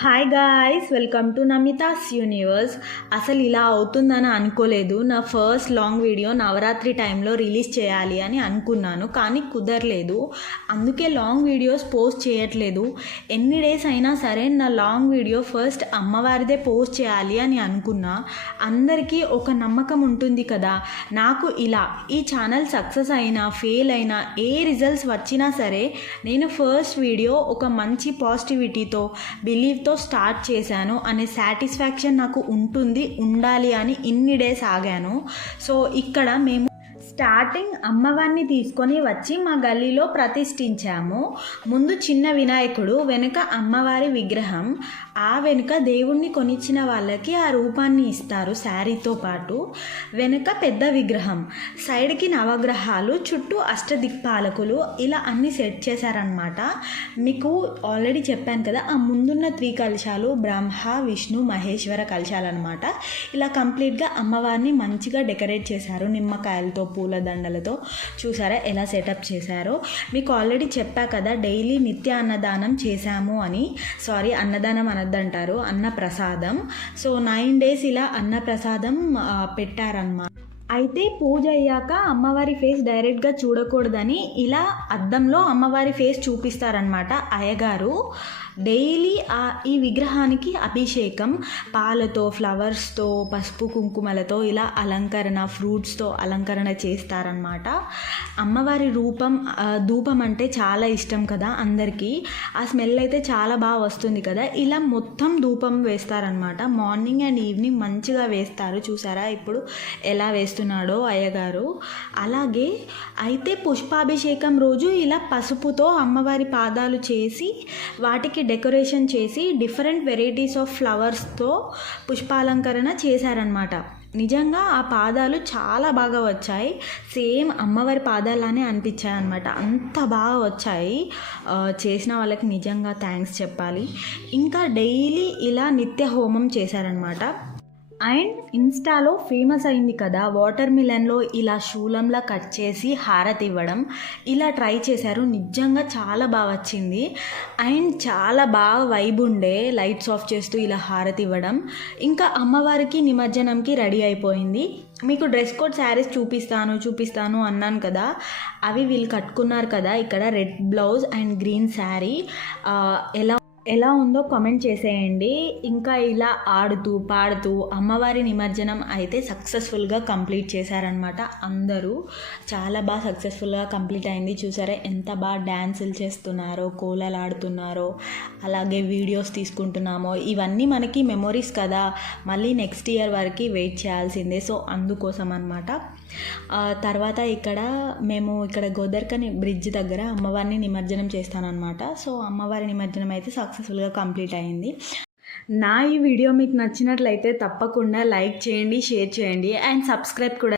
Hi guys, welcome to Namita's universe. అసలు ఇలా అవుతుందని అనుకోలేదు. నా ఫస్ట్ లాంగ్ వీడియో నవరాత్రి టైంలో రిలీజ్ చేయాలి అని అనుకున్నాను, కానీ కుదరలేదు. అందుకే లాంగ్ వీడియోస్ పోస్ట్ చేయట్లేదు. ఎన్ని డేస్ అయినా సరే నా లాంగ్ వీడియో ఫస్ట్ అమ్మవారిదే పోస్ట్ చేయాలి అని అనుకున్నా. అందరికీ ఒక నమ్మకం ఉంటుంది కదా, నాకు ఇలా ఈ ఛానల్ సక్సెస్ అయినా ఫెయిల్ అయినా ఏ రిజల్ట్స్ వచ్చినా సరే నేను ఫస్ట్ వీడియో ఒక మంచి పాజిటివిటీతో బిలీవ్తో స్టార్ట్ చేశాను అనే సాటిస్ఫాక్షన్ నాకు ఉండాలి అని ఇన్ని డేస్ ఆగాను. సో ఇక్కడ మేము స్టార్టింగ్ అమ్మవారిని తీసుకొని వచ్చి మా గల్లీలో ప్రతిష్ఠించాము. ముందు చిన్న వినాయకుడు, వెనుక అమ్మవారి విగ్రహం, ఆ వెనుక దేవుణ్ణి కొనిచ్చిన వాళ్ళకి ఆ రూపాన్ని ఇస్తారు శారీతో పాటు. వెనుక పెద్ద విగ్రహం, సైడ్కి నవగ్రహాలు, చుట్టూ అష్టదిక్పాలకులు, ఇలా అన్నీ సెట్ చేశారనమాట. మీకు ఆల్రెడీ చెప్పాను కదా, ఆ ముందున్న 3 కలశాలు బ్రహ్మ విష్ణు మహేశ్వర కలశాలు అనమాట. ఇలా కంప్లీట్గా అమ్మవారిని మంచిగా డెకరేట్ చేశారు నిమ్మకాయలతో పూల దండలతో. చూసారా ఎలా సెటప్ చేశారో. మీకు ఆల్రెడీ చెప్పా కదా డైలీ నిత్య అన్నదానం చేశాము అని. సారీ, అన్నదానం అనద్దంటారు, అన్న ప్రసాదం. సో 9 days ఇలా అన్న ప్రసాదం పెట్టారన్నమాట. అయితే పూజ అయ్యాక అమ్మవారి ఫేస్ డైరెక్ట్గా చూడకూడదని ఇలా అద్దంలో అమ్మవారి ఫేస్ చూపిస్తారనమాట అయ్యగారు. డైలీ ఈ విగ్రహానికి అభిషేకం పాలతో, ఫ్లవర్స్తో, పసుపు కుంకుమలతో ఇలా అలంకరణ, ఫ్రూట్స్తో అలంకరణ చేస్తారనమాట. అమ్మవారి ధూపం అంటే చాలా ఇష్టం కదా అందరికీ. ఆ స్మెల్ అయితే చాలా బాగా వస్తుంది కదా. ఇలా మొత్తం ధూపం వేస్తారనమాట. మార్నింగ్ అండ్ ఈవినింగ్ మంచిగా వేస్తారు. చూసారా ఇప్పుడు ఎలా వేస్తున్నాడో అయ్యగారు. అలాగే అయితే పుష్పాభిషేకం రోజు ఇలా పసుపుతో అమ్మవారి పాదాలు చేసి వాటికి డెకరేషన్ చేసి డిఫరెంట్ వెరైటీస్ ఆఫ్ ఫ్లవర్స్తో పుష్పాలంకరణ చేశారనమాట. నిజంగా ఆ పాదాలు చాలా బాగా వచ్చాయి. సేమ్ అమ్మవారి పాదాలానే అనిపించాయి అనమాట. అంత బాగా వచ్చాయి. చేసిన వాళ్ళకి నిజంగా థ్యాంక్స్ చెప్పాలి. ఇంకా డైలీ ఇలా నిత్య హోమం చేశారనమాట. అండ్ ఇన్స్టాలో ఫేమస్ అయింది కదా, వాటర్ మిలన్లో ఇలా శూలంలా కట్ చేసి హారతి ఇవ్వడం. ఇలా ట్రై చేశారు. నిజంగా చాలా బాగా వచ్చింది. అండ్ చాలా బాగా వైబ్ ఉండే, లైట్స్ ఆఫ్ చేస్తూ ఇలా హారతి ఇవ్వడం. ఇంకా అమ్మవారికి నిమజ్జనంకి రెడీ అయిపోయింది. మీకు డ్రెస్ కోడ్ శారీస్ చూపిస్తాను అన్నాను కదా, అవి వీళ్ళు కట్టుకున్నారు కదా. ఇక్కడ red blouse and green sari. ఎలా ఉందో కామెంట్ చేసేయండి. ఇంకా ఇలా ఆడుతూ పాడుతూ అమ్మవారి నిమజ్జనం అయితే సక్సెస్ఫుల్గా కంప్లీట్ చేశారనమాట. అందరూ చాలా బాగా సక్సెస్ఫుల్గా కంప్లీట్ అయింది. చూసారా ఎంత బాగా డ్యాన్సులు చేస్తున్నారో, కోలాలు ఆడుతున్నారో, అలాగే వీడియోస్ తీసుకుంటున్నామో. ఇవన్నీ మనకి మెమొరీస్ కదా, మళ్ళీ నెక్స్ట్ ఇయర్ వరకు వెయిట్ చేయాల్సిందే. సో అందుకోసం అనమాట. తర్వాత మేము ఇక్కడ గోదర్కని బ్రిడ్జ్ దగ్గర అమ్మవారిని నిమజ్జనం చేస్తానన్నమాట. సో అమ్మవారి నిమజ్జనం అయితే సక్సెస్ఫుల్గా కంప్లీట్ అయింది. నా ఈ వీడియో మీకు నచ్చినట్లయితే తప్పకుండా లైక్ చేయండి, షేర్ చేయండి అండ్ సబ్స్క్రైబ్ కూడా